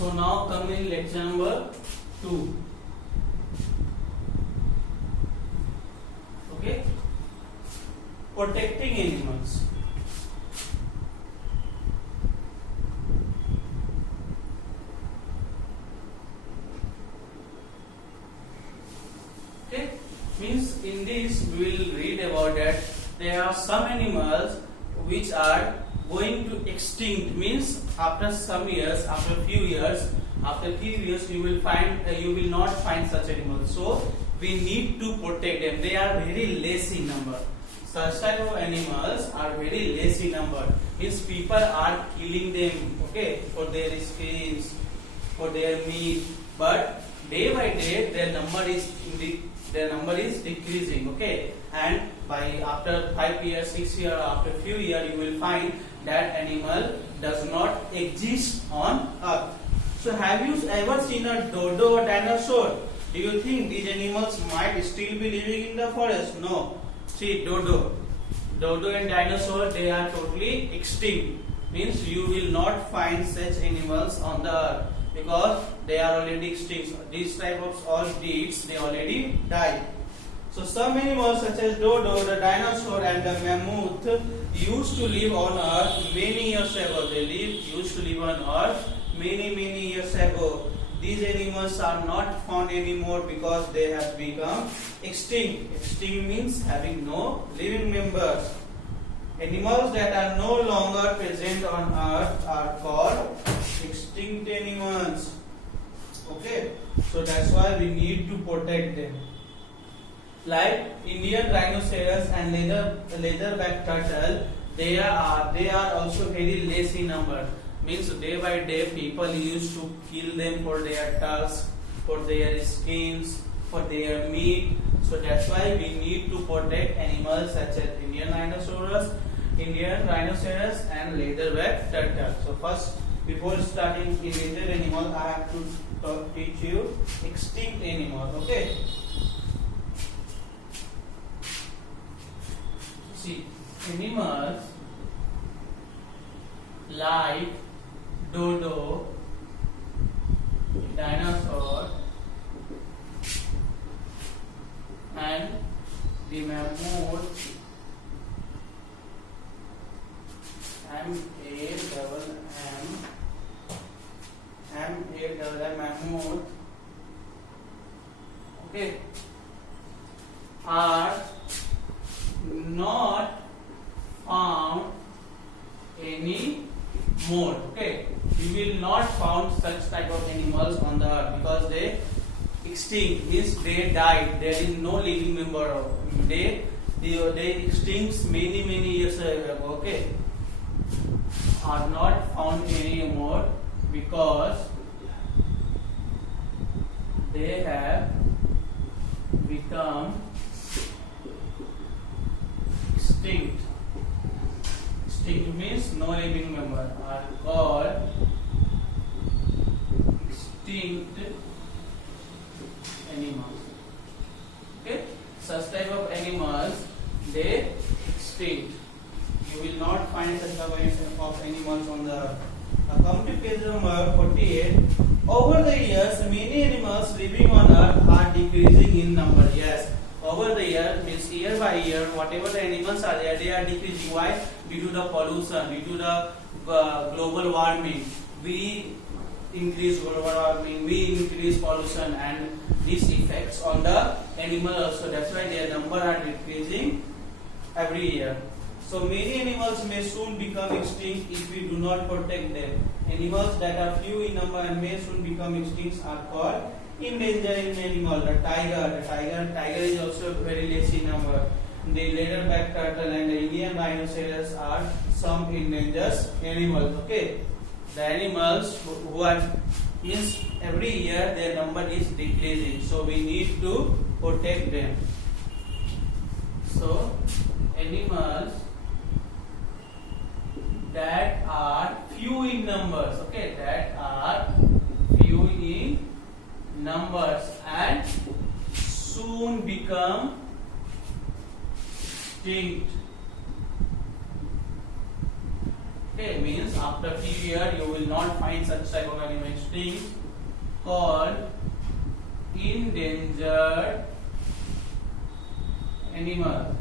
So now come in lecture number 2. Okay, protecting animals. Okay, means in this we will read about that there are some animals which are going to extinct, means after some years, after few years you will find you will not find such animals. So we need to protect them. They are very less in number. Such type of animals are very less in number. Means people are killing them, okay, for their skins, for their meat. But day by day their number is decreasing, okay. And by after 5 years, 6 years, after few years, you will find that animal does not exist on earth. So have you ever seen a dodo or dinosaur? Do you think these animals might still be living in the forest? No. See, dodo and dinosaur, they are totally extinct. Means you will not find such animals on the earth because they are already extinct. These type of all breeds, they already died. So some animals such as dodo, the dinosaur and the mammoth used to live on earth many years ago. Used to live on earth many years ago. These animals are not found anymore because they have become extinct. Extinct means having no living members. Animals that are no longer present on earth are called extinct animals. Okay, so that's why we need to protect them. Like Indian rhinoceros and leatherback turtle, they are also very less in number. Means day by day people used to kill them for their tusks, for their skins, for their meat. So that's why we need to protect animals such as Indian rhinoceros and leatherback turtle. So first, before starting major animal, I have to teach you extinct animal. Okay. See, animals like dodo, dinosaur, and the mammoth, mammoth, okay, are not found anymore. Okay, you will not find such type of animals on the earth because they extinct, means they died. There is no living member of they extinct many years ago. Okay, are not found anymore because they have become extinct. Extinct means no living member, are called extinct animals. Okay, such type of animals, they extinct. You will not find such type of animals on the earth. Come to page number 48. Over the years, many animals living on earth are decreasing in number. Yes, over the year means year by year, whatever the animals are there, they are decreasing. Why? Due to the pollution, due to the global warming. We increase global warming, we increase pollution, and this affects on the animal also. That's why their number are decreasing every year. So many animals may soon become extinct if we do not protect them. Animals that are few in number and may soon become extinct are called endangered animal. The tiger is also very less in number. The leatherback turtle and the Indian rhinoceros are some endangered animals. Okay, the animals who are means every year their number is decreasing. So we need to protect them. So animals that are few in numbers, okay, that are few in numbers and soon become extinct Okay, means after few years you will not find such type of animal extinct, called endangered animal.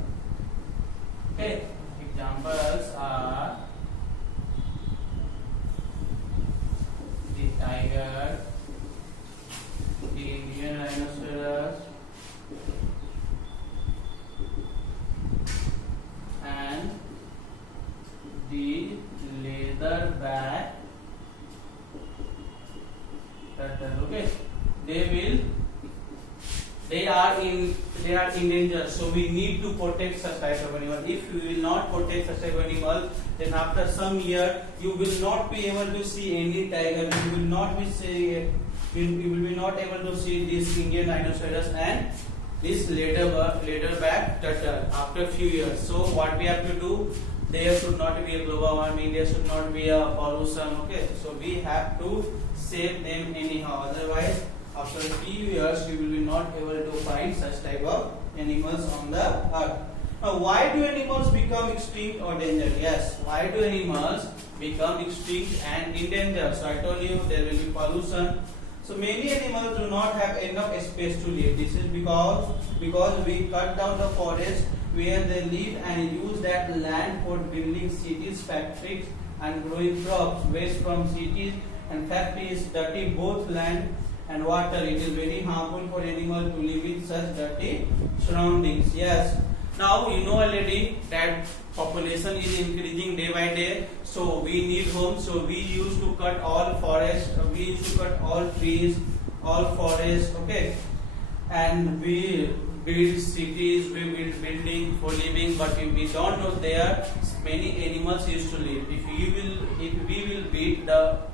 Okay, examples are the tiger, the Indian rhinoceros, and the leatherback turtle. Okay, they are in danger, so we need to protect such type of animal. If we will not protect such type of animal, then after some year you will not be able to see any tiger. You will not able to see this Indian rhinoceros and this leatherback turtle after few years. So what we have to do? There should not be a global warming. There should not be a pollution. Okay, so we have to save them anyhow. Otherwise, after a few years, we will be not able to find such type of animals on the earth. Now, why do animals become extinct or endangered? Yes, why do animals become extinct and endangered? So I told you there will be pollution. So many animals do not have enough space to live. This is because we cut down the forest where they live and use that land for building cities, factories, and growing crops. Waste from cities and factories dirty both land and water. It is very harmful for animals to live in such dirty surroundings. Yes. Now you know already that population is increasing day by day, so we need homes. So we used to cut all forest, we used to cut all trees, all forests, okay, and we build cities, we build building for living, but we don't know there many animals used to live. If we will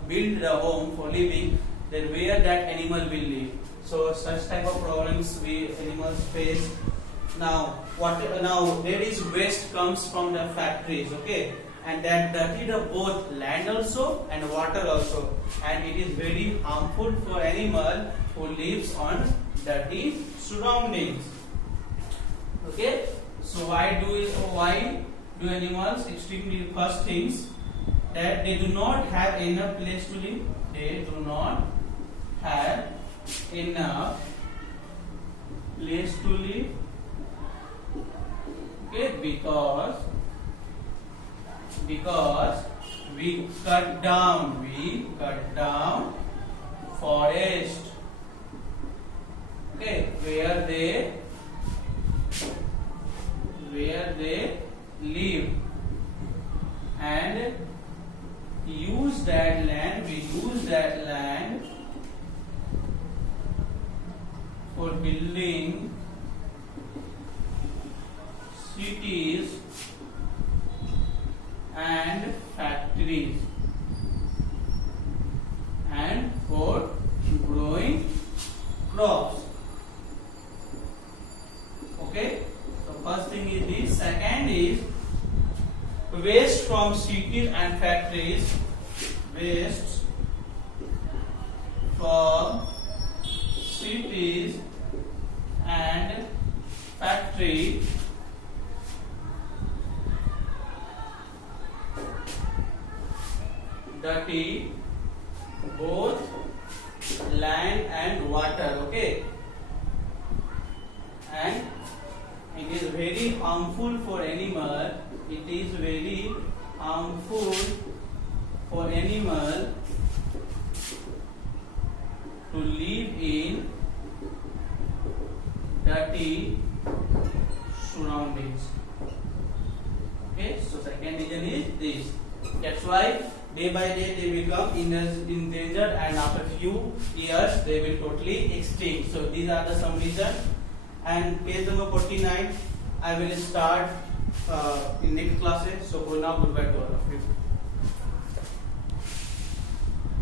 build the home for living, then where that animal will live? So such type of problems we animals face. Now there is waste comes from the factories, okay, and that dirty the both land also and water also, and it is very harmful for animal who lives on dirty surroundings. Okay, so why do animals extremely? First things that they do not have enough place to live. They do not have enough place to live. Okay, because we cut down forest. Okay, where they live, and use that land for building cities and factories and for growing crops. Okay, so first thing is this. Second is waste from cities and factories. Waste from cities and factory dirty both land and water. Okay, and it is very harmful for animal. It is very harmful for animal to live in dirty surroundings. Okay, so second reason is this. That's why day by day they become endangered, and after few years they will totally extinct. So these are the some reasons. And page number 49 I will start in next classes. So for now, goodbye to all of you.